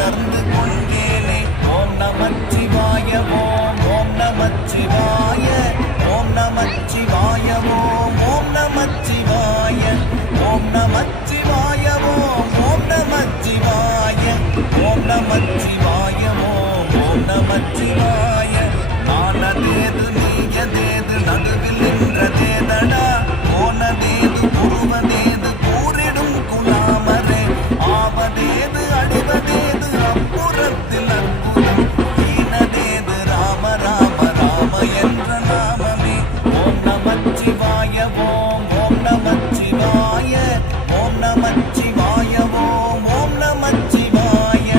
உணர்ந்து கொள்வேனே. ஓம் நமச்சிவாய ஓம் ஓம் நமச்சிவாய ஓம் நமச்சிவாய ஓம் ஓம் நமச்சிவாய ஓம் நமச்சிவாய ஓம் ஓம் நமச்சிவாய ஓம் நமச்சிவாய ஓம் ஓம் நமச்சிவாய